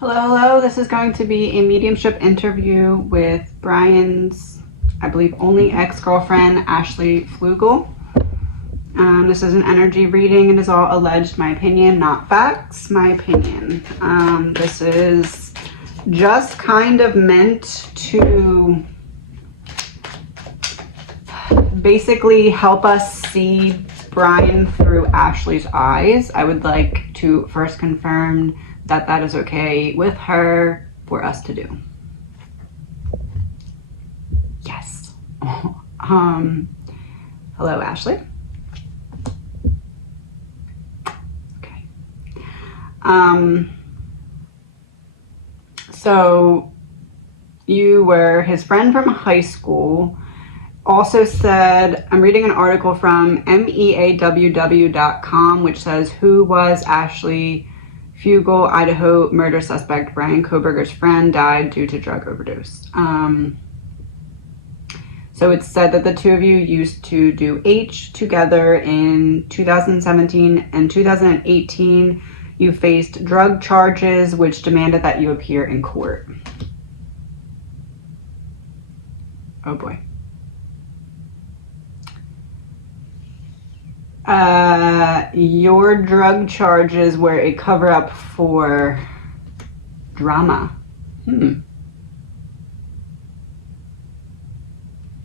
Hello, hello. This is going to be a mediumship interview with Brian's, I believe, only ex-girlfriend, Ashley Flugel. This is an energy reading and is all alleged, my opinion, not facts, my opinion. This is just kind of meant to basically help us see Brian through Ashley's eyes. I would like to first confirm that that is okay with her for us to do. Yes. Hello, Ashley. Okay. So you were his friend from high school. Also said, I'm reading an article from meaww.com, which says, who was Ashley Flugel, Idaho murder suspect Brian Coburger's friend, died due to drug overdose. So it's said that the two of you used to do H together in 2017 and 2018. You faced drug charges, which demanded that you appear in court. Oh boy. Your drug charges were a cover-up for drama.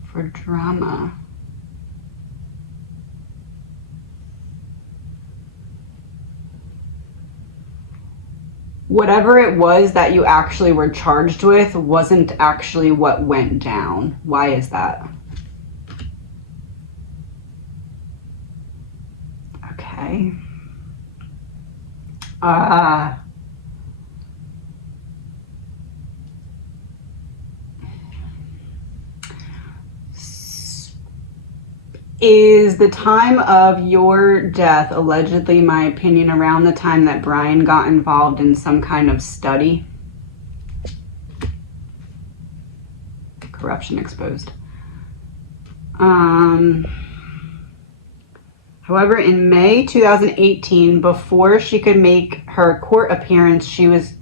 For drama. Whatever it was that you actually were charged with wasn't actually what went down. Why is that? Okay. Is the time of your death, allegedly, my opinion, around the time that Brian got involved in some kind of study? Corruption exposed. However, in May 2018, before she could make her court appearance, she was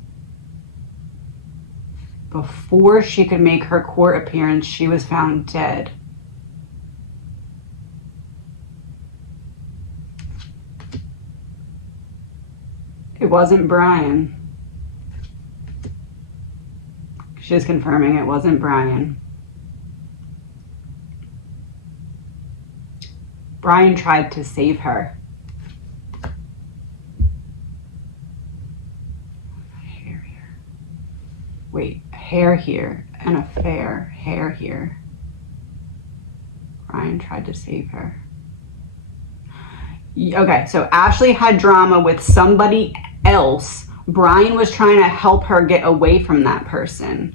found dead. It wasn't Brian. She's confirming it wasn't Brian. Brian tried to save her. Hair here. Wait, hair here and a fair hair here. Brian tried to save her. Okay, so Ashley had drama with somebody else. Brian was trying to help her get away from that person.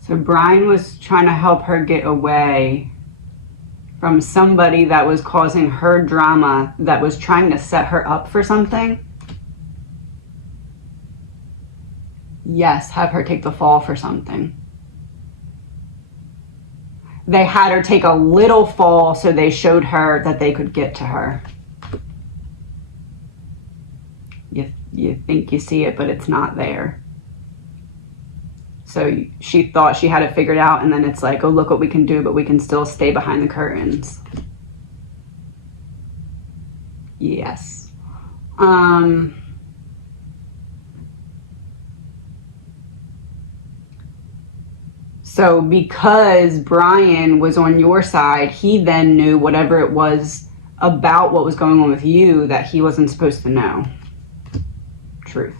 So Brian was trying to help her get away from somebody that was causing her drama, that was trying to set her up for something. Yes, have her take the fall for something. They had her take a little fall so they showed her that they could get to her. You think you see it, but it's not there. So she thought she had it figured out, and then it's like, oh, look what we can do, but we can still stay behind the curtains. Yes. So because Brian was on your side, he then knew whatever it was about what was going on with you that he wasn't supposed to know. Truth.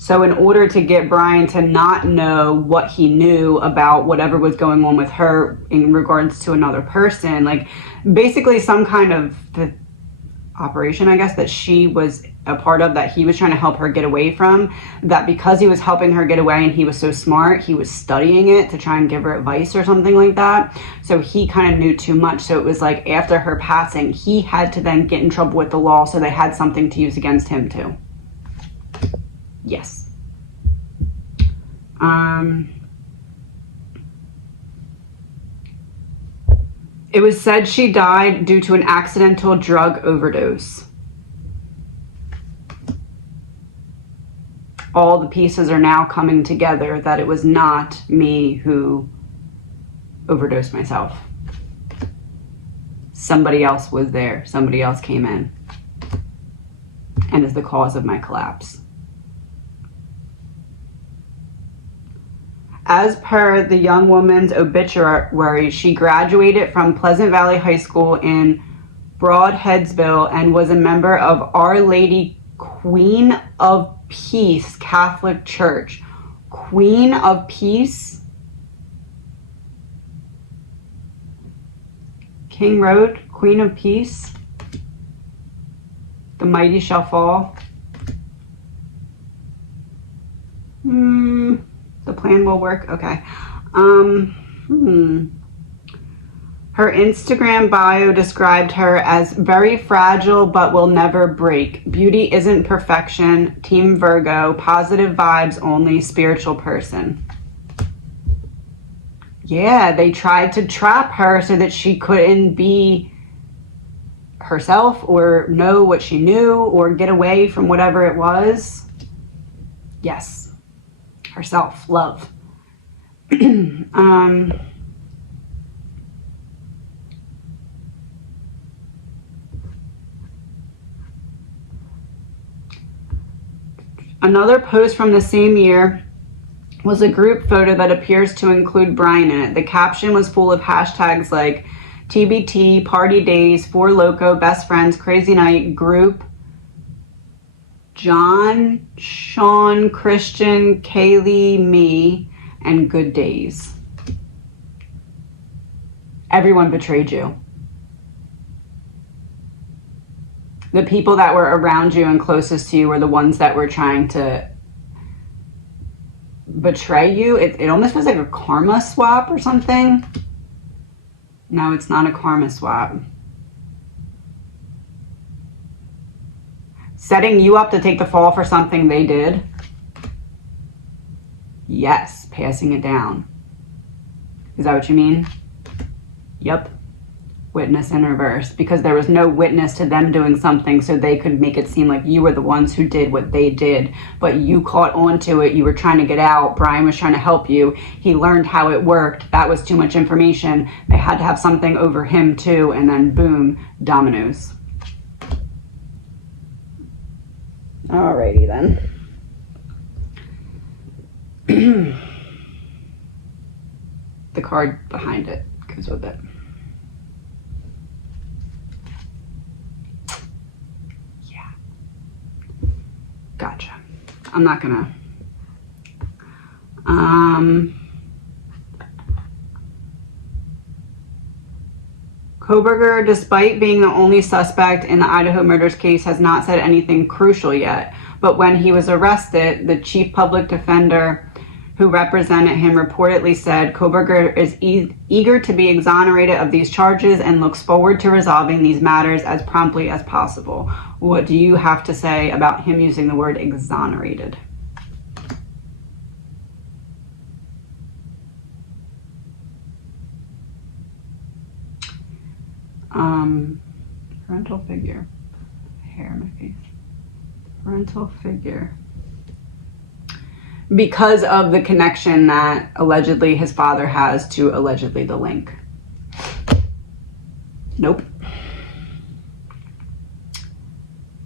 So in order to get Brian to not know what he knew about whatever was going on with her in regards to another person, like basically some kind of operation, I guess, that she was a part of, that he was trying to help her get away from, that because he was helping her get away and he was so smart, he was studying it to try and give her advice or something like that. So he kind of knew too much. So it was like after her passing, he had to then get in trouble with the law, so they had something to use against him too. Yes. It was said she died due to an accidental drug overdose. All the pieces are now coming together that it was not me who overdosed myself. Somebody else was there. Somebody else came in and is the cause of my collapse. As per the young woman's obituary, she graduated from Pleasant Valley High School in Broadheadsville and was a member of Our Lady Queen of Peace Catholic Church. Queen of Peace? King Road, Queen of Peace? The mighty shall fall. The plan will work. Okay. Her Instagram bio described her as very fragile but will never break. Beauty isn't perfection. Team Virgo. Positive vibes only. Spiritual person. Yeah, they tried to trap her so that she couldn't be herself or know what she knew or get away from whatever it was. Yes. Herself, love. Another post from the same year was a group photo that appears to include Brian in it. The caption was full of hashtags like TBT, Party Days, Four Loco, Best Friends, Crazy Night, Group, John, Sean, Christian, Kaylee, me, and Good Days. Everyone betrayed you. The people that were around you and closest to you were the ones that were trying to betray you. It almost was like a karma swap or something. No, it's not a karma swap. Setting you up to take the fall for something they did. Yes, passing it down. Is that what you mean? Yep. Witness in reverse, because there was no witness to them doing something, so they could make it seem like you were the ones who did what they did, but you caught on to it. You were trying to get out. Brian was trying to help you. He learned how it worked. That was too much information. They had to have something over him too, and then boom, dominoes. Alrighty then. The card behind it goes with it. Yeah. Gotcha. I'm not gonna. Coburger, despite being the only suspect in the Idaho murders case, has not said anything crucial yet. But when he was arrested, the chief public defender who represented him reportedly said Coburger is eager to be exonerated of these charges and looks forward to resolving these matters as promptly as possible. What do you have to say about him using the word exonerated? Parental figure. Hair in my face. Parental figure. Because of the connection that allegedly his father has to allegedly the link. Nope.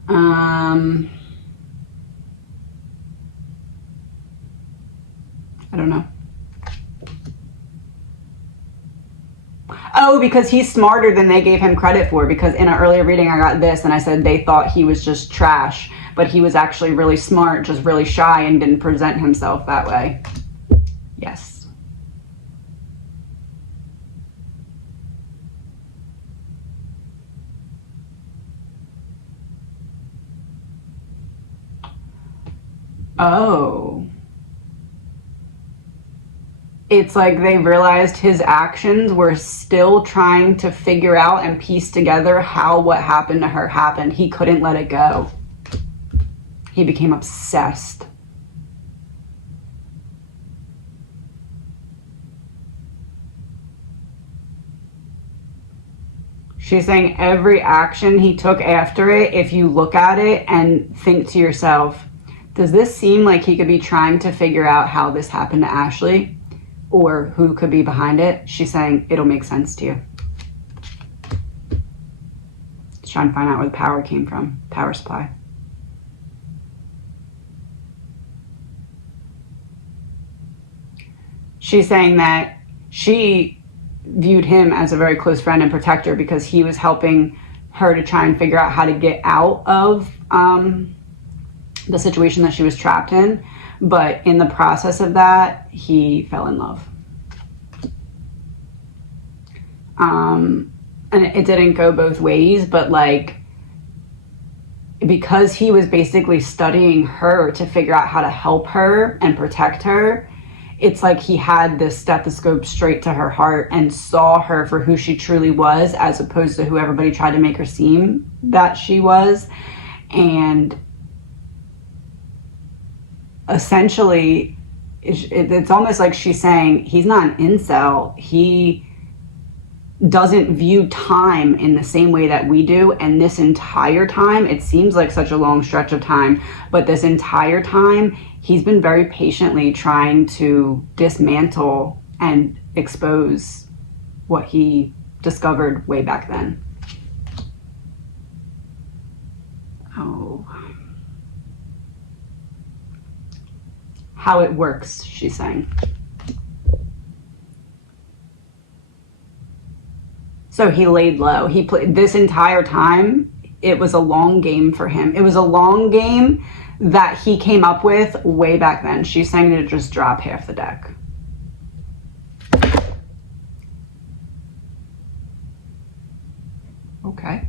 I don't know. Oh, because he's smarter than they gave him credit for, because in an earlier reading I got this and I said they thought he was just trash, but he was actually really smart, just really shy and didn't present himself that way. Yes. Oh. It's like they realized his actions were still trying to figure out and piece together how what happened to her happened. He couldn't let it go. He became obsessed. She's saying every action he took after it, if you look at it and think to yourself, does this seem like he could be trying to figure out how this happened to Ashley or who could be behind it? She's saying it'll make sense to you. She's trying to find out where the power came from, power supply. She's saying that she viewed him as a very close friend and protector because he was helping her to try and figure out how to get out of the situation that she was trapped in. But in the process of that, he fell in love. And it didn't go both ways, but like, because he was basically studying her to figure out how to help her and protect her, it's like he had this stethoscope straight to her heart and saw her for who she truly was, as opposed to who everybody tried to make her seem that she was. And essentially, it's almost like she's saying he's not an incel. He doesn't view time in the same way that we do. And this entire time, it seems like such a long stretch of time, but this entire time, he's been very patiently trying to dismantle and expose what he discovered way back then. Oh. How it works, she's saying. So he laid low. He played this entire time. It was a long game for him. It was a long game that he came up with way back then. She's saying to just drop half the deck. Okay.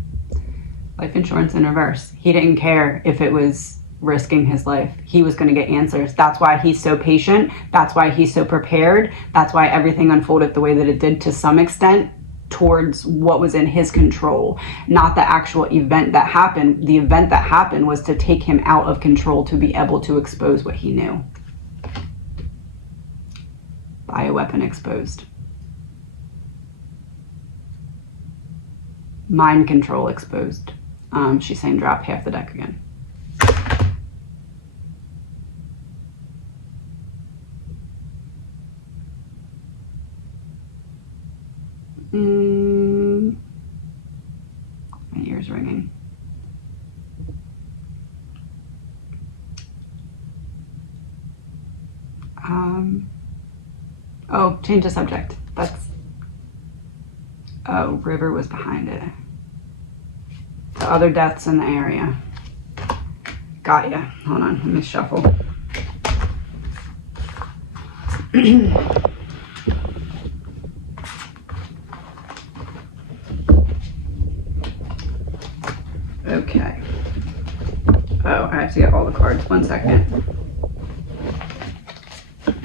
Life insurance in reverse. He didn't care if it was risking his life. He was going to get answers. That's why he's so patient. That's why he's so prepared. That's why everything unfolded the way that it did to some extent towards what was in his control, not the actual event that happened. The event that happened was to take him out of control to be able to expose what he knew. Bioweapon exposed. Mind control exposed. She's saying drop half the deck again. My ear's ringing. Oh, change the subject. Oh, River was behind it. The other deaths in the area. Got ya. Hold on, let me shuffle. Okay. Oh, I have to get all the cards. 1 second.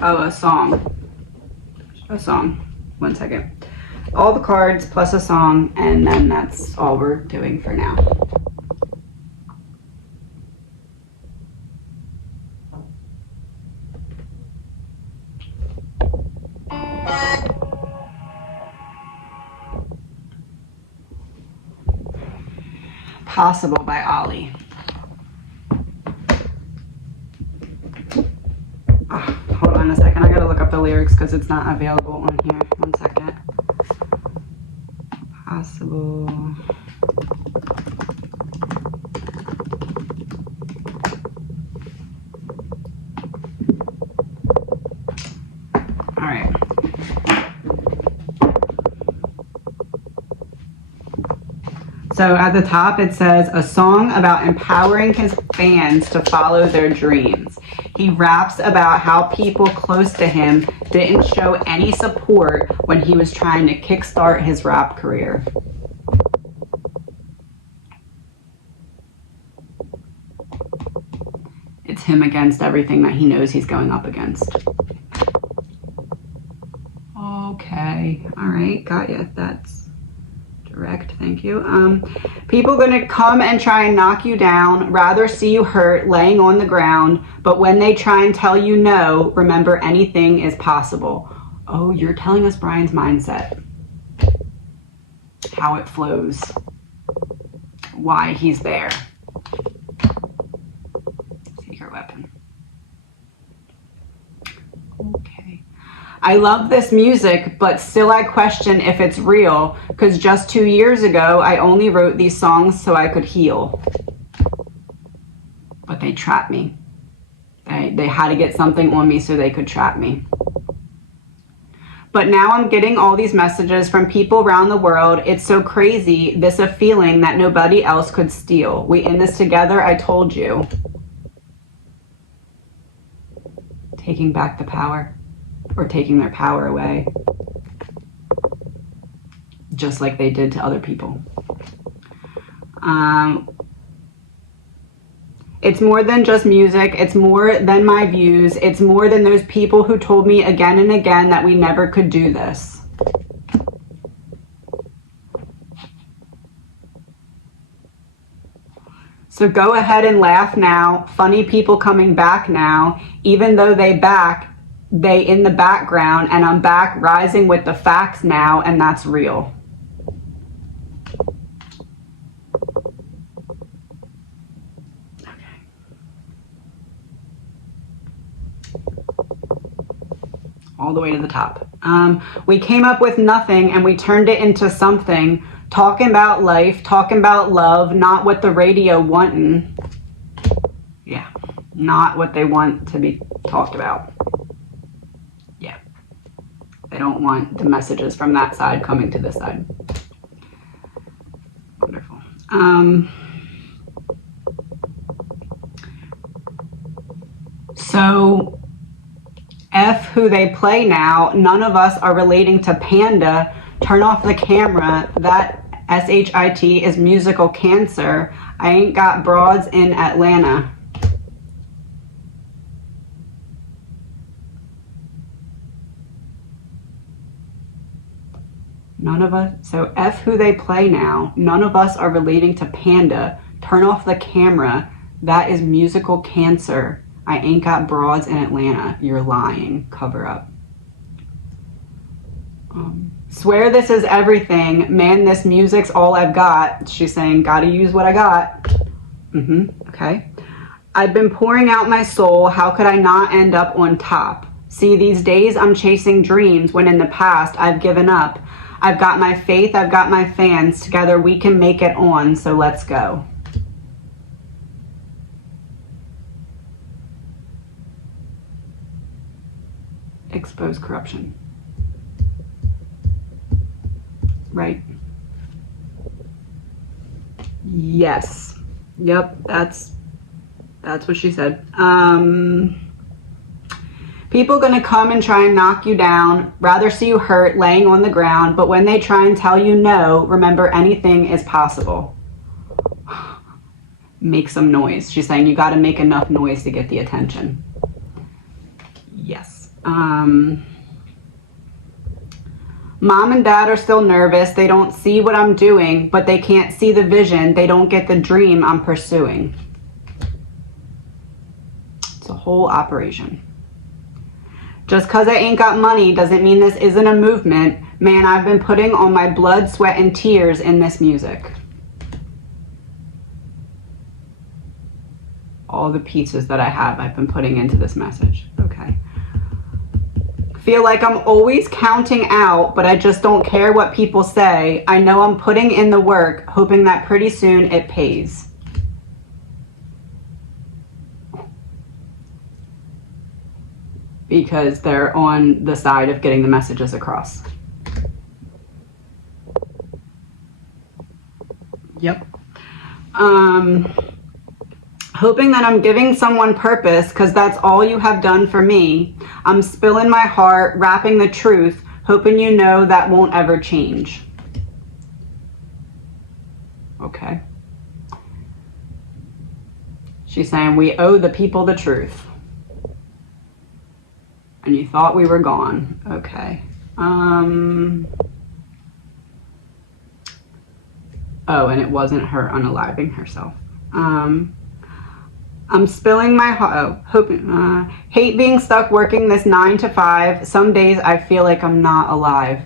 Oh, a song. 1 second. All the cards plus a song, and then that's all we're doing for now. Possible by Ollie. Oh, hold on a second. I gotta look up the lyrics because it's not available on here. 1 second. Possible. All right. So at the top it says, a song about empowering his fans to follow their dreams. He raps about how people close to him didn't show any support when he was trying to kickstart his rap career. It It's him against everything that he knows he's going up against. Okay. All right. Got you. That's direct. Thank you. People going to come and try and knock you down, rather see you hurt, laying on the ground. But when they try and tell you no, remember anything is possible. Oh, you're telling us Brian's mindset. How it flows. Why he's there. Secret weapon. Okay. I love this music, but still I question if it's real, because just 2 years ago, I only wrote these songs so I could heal. But they trapped me. They had to get something on me so they could trap me. But now I'm getting all these messages from people around the world. It's so crazy. This a feeling that nobody else could steal. We in this together, I told you. Taking back the power. Or taking their power away. Just like they did to other people. It's more than just music. It's more than my views. It's more than those people who told me again and again that we never could do this. So go ahead and laugh now. Funny people coming back now. Even though they in the background, and I'm back rising with the facts now, and that's real. All the way to the top. We came up with nothing and we turned it into something. Talking about life, talking about love, not what the radio wanting. Yeah, not what they want to be talked about. Yeah, they don't want the messages from that side coming to this side. Wonderful. So F who they play now, none of us are relating to Panda. Turn off the camera. That SHIT is musical cancer. I ain't got broads in Atlanta. None of us, so F who they play now, none of us are relating to Panda. Turn off the camera. That is musical cancer. I ain't got broads in Atlanta. You're lying. Cover up. Swear this is everything. Man, this music's all I've got. She's saying, gotta use what I got. Okay. I've been pouring out my soul. How could I not end up on top? See, these days I'm chasing dreams when in the past I've given up. I've got my faith. I've got my fans. Together we can make it on. So let's go. Expose corruption. Right. Yes. Yep, that's what she said. People gonna come and try and knock you down, rather see you hurt laying on the ground, but when they try and tell you no, remember anything is possible. Make some noise. She's saying you gotta make enough noise to get the attention. Yes. Mom and dad are still nervous. They don't see what I'm doing, but they can't see the vision. They don't get the dream I'm pursuing. It's a whole operation. Just because I ain't got money doesn't mean this isn't a movement. Man, I've been putting all my blood, sweat, and tears in this music. All the pieces that I have, I've been putting into this message. Okay. Feel like I'm always counting out, but I just don't care what people say. I know I'm putting in the work, hoping that pretty soon it pays. Because they're on the side of getting the messages across. Yep. Hoping that I'm giving someone purpose because that's all you have done for me. I'm spilling my heart, rapping the truth, hoping you know that won't ever change. Okay. She's saying, we owe the people the truth. And you thought we were gone. Okay. Oh, and it wasn't her unaliving herself. I'm spilling my hate being stuck working this 9 to 5. Some days I feel like I'm not alive.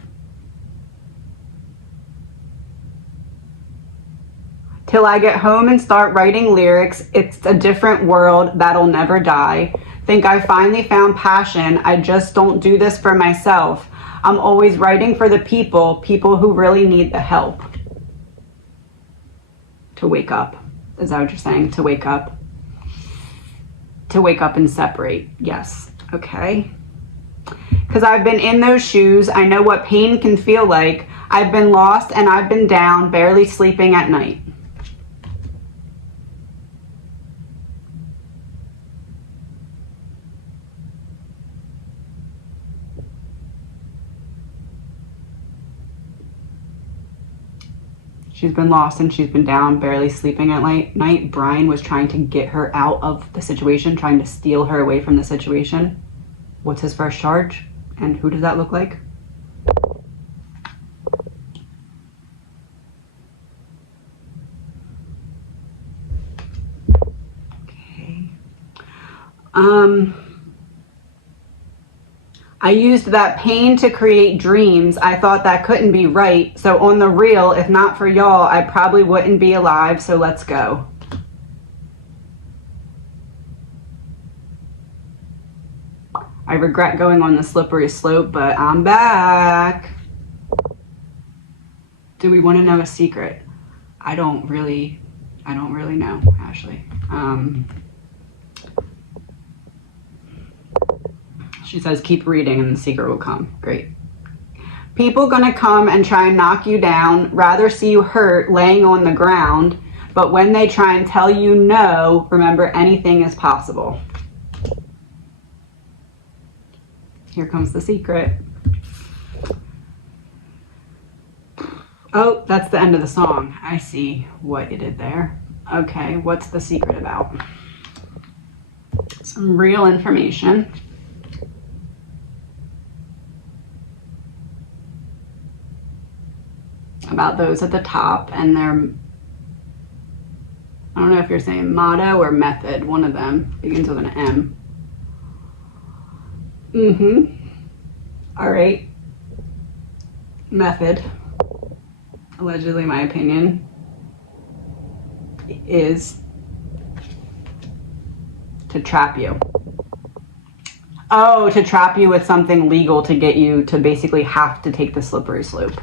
Till I get home and start writing lyrics, it's a different world that'll never die. Think I finally found passion. I just don't do this for myself. I'm always writing for the people who really need the help. To wake up. Is that what you're saying? To wake up? To wake up and separate. Yes. Okay. Because I've been in those shoes. I know what pain can feel like. I've been lost and I've been down, barely sleeping at night. She's been lost and she's been down, barely sleeping at night. Brian was trying to get her out of the situation, trying to steal her away from the situation. What's his first charge? And who does that look like? Okay. I used that pain to create dreams. I thought that couldn't be right. So on the real, if not for y'all, I probably wouldn't be alive. So let's go. I regret going on the slippery slope, but I'm back. Do we want to know a secret? I don't really know, Ashley. She says, keep reading and the secret will come. Great. People gonna come and try and knock you down, rather see you hurt laying on the ground, but when they try and tell you no, remember anything is possible. Here comes the secret. Oh, that's the end of the song. I see what you did there. Okay, what's the secret about? Some real information. About those at the top and their, I don't know if you're saying motto or method, one of them begins with an M. All right. Method, allegedly my opinion, is to trap you. Oh, to trap you with something legal to get you to basically have to take the slippery slope.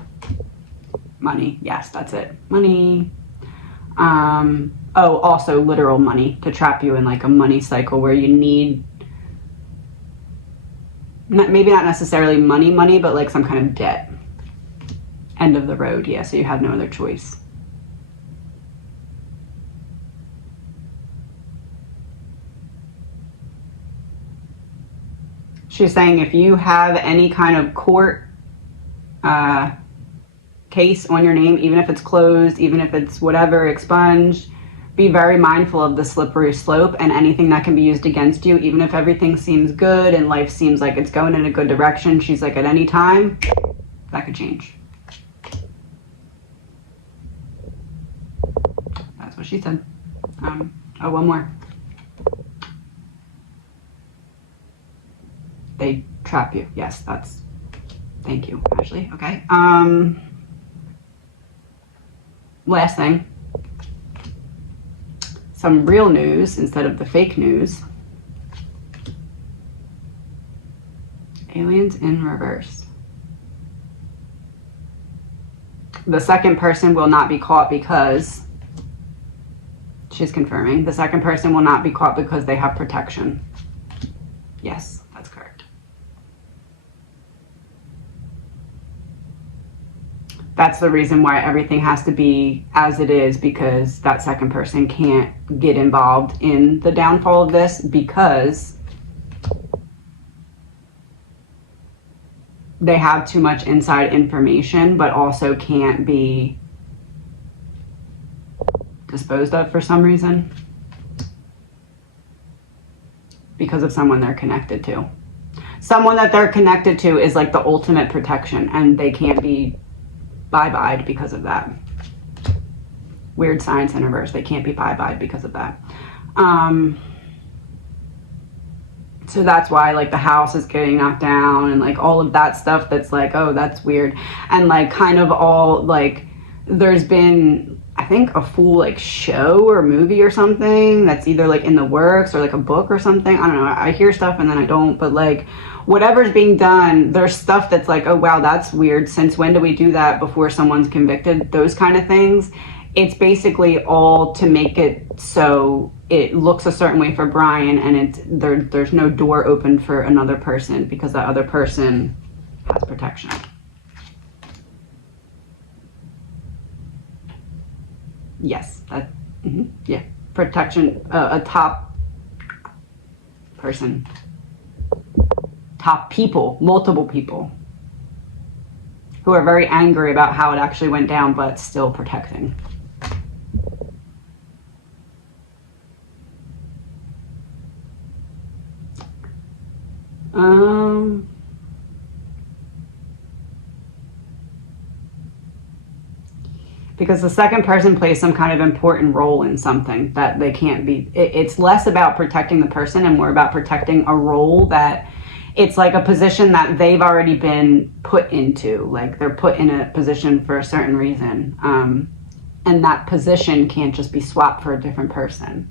Money. Yes, that's it. Money. Oh, also literal money, to trap you in like a money cycle where you need, maybe not necessarily money, but like some kind of debt. End of the road. Yeah, so you have no other choice. She's saying if you have any kind of court case on your name, even if it's closed, even if it's whatever, expunged, be very mindful of the slippery slope and anything that can be used against you, even if everything seems good and life seems like it's going in a good direction. She's like, at any time, that could change. That's what she said. Oh, one more. They trap you. Yes, that's, thank you, Ashley. Okay. Last thing, some real news instead of the fake news. Aliens in reverse. The second person will not be caught because, she's confirming, the second person will not be caught because they have protection. Yes, that's correct. That's the reason why everything has to be as it is, because that second person can't get involved in the downfall of this, because they have too much inside information, but also can't be disposed of for some reason. because of someone they're connected to. Someone that they're connected to is like the ultimate protection, and they can't be bye-byed because of that. Weird science in reverse. They can't be bye-byed because of that. So that's why like the house is getting knocked down and like all of that stuff that's like, oh, that's weird. And like kind of all like there's been, I think, a full like show or movie or something that's either like in the works or like a book or something. I don't know. I hear stuff and then I don't, but like whatever's being done, there's stuff that's like, oh wow, that's weird. Since when do we do that before someone's convicted? Those kind of things. It's basically all to make it so it looks a certain way for Brian, and there's no door open for another person because that other person has protection. Yes, that, yeah, protection, a top person, top people, multiple people who are very angry about how it actually went down, but still protecting. Because the second person plays some kind of important role in something that they can't be. It's less about protecting the person and more about protecting a role that it's like a position that they've already been put into. Like they're put in a position for a certain reason. And that position can't just be swapped for a different person.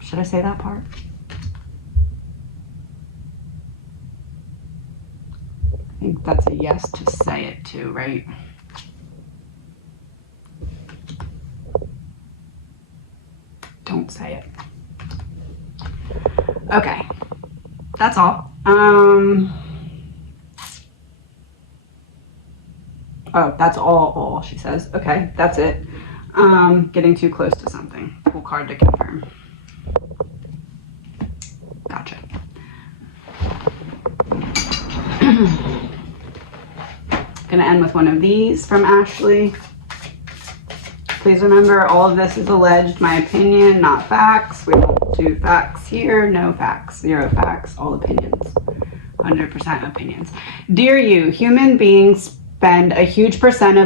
Should I say that part? I think that's a yes to say it too, right? Don't say it. Okay, that's all. Oh, that's all she says. Okay, that's it. Getting too close to something. Full card to confirm. Gotcha. Gonna end with one of these from Ashley. Please remember, all of this is alleged, my opinion, not facts. We don't do facts here. No facts. Zero facts. All opinions. 100% opinions. Dear you, human beings spend a huge percent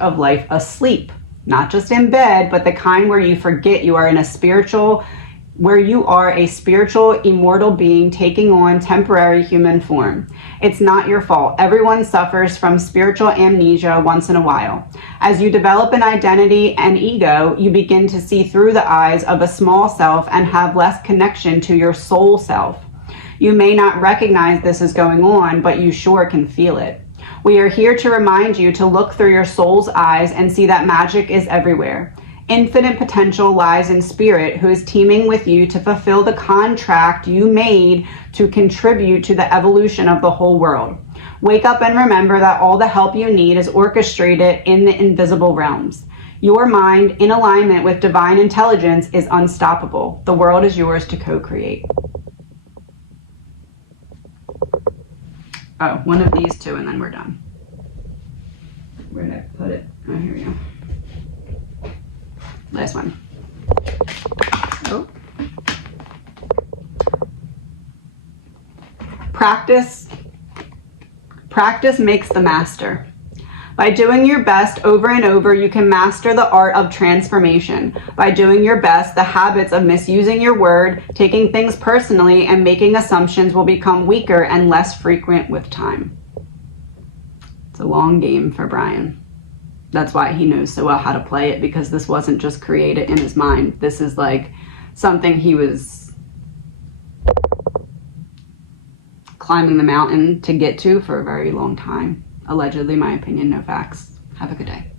of life asleep. Not just in bed, but the kind where you forget you are a spiritual immortal being taking on temporary human form. It's not your fault. Everyone suffers from spiritual amnesia once in a while. As you develop an identity and ego, you begin to see through the eyes of a small self and have less connection to your soul self. You may not recognize this is going on, but you sure can feel it. We are here to remind you to look through your soul's eyes and see that magic is everywhere. Infinite potential lies in spirit, who is teaming with you to fulfill the contract you made to contribute to the evolution of the whole world. Wake up and remember that all the help you need is orchestrated in the invisible realms. Your mind, in alignment with divine intelligence, is unstoppable. The world is yours to co-create. Oh, one of these two and then we're done. Where did I put it? Oh, here we go. Last one. Oh. Practice makes the master. By doing your best over and over, you can master the art of transformation. By doing your best, the habits of misusing your word, taking things personally, and making assumptions will become weaker and less frequent with time. It's a long game for Brian. That's why he knows so well how to play it, because this wasn't just created in his mind. This is like something he was climbing the mountain to get to for a very long time. Allegedly, my opinion, no facts. Have a good day.